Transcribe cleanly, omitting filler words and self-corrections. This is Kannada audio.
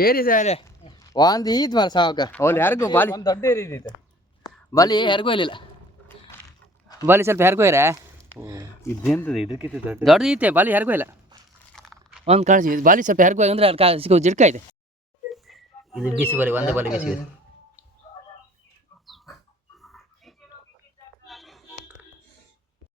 ಏರಿ ಸಾರೆ ಒಂದು ಈದ್ ಮಾರ ಸಾವಕ ಅವಳು ಯಾರಿಗೂ ಬಾಲಿ ದೊಡ್ಡ ಏರಿ ಬಾಲಿ ಯಾರಿಗೂ ಇರಲಿಲ್ಲ ಬಾಲಿ ಸ್ವಲ್ಪ ಯಾರಿಗೂ ಇರ ಇದೇಂತದೆ ಇದಕ್ಕಿಂತ ದೊಡ್ಡದು ಐತೆ ಬಾಲಿ ಯಾರಿಗೂ ಇಲ್ಲ ಒಂದು ಕಾಣಿಸಿ ಬಾಲಿ ಸ್ವಲ್ಪ ಯಾರಿಗೂ ಅಂದ್ರೆ ಅಲ್ಲಿ ಸಿಗೋ ಜಿಡ್ಕ ಇದೆ ಇದು ಬಿಸಿ ಬಾಲಿ ಒಂದೇ ಬಾಲಿ ಬಿಸಿ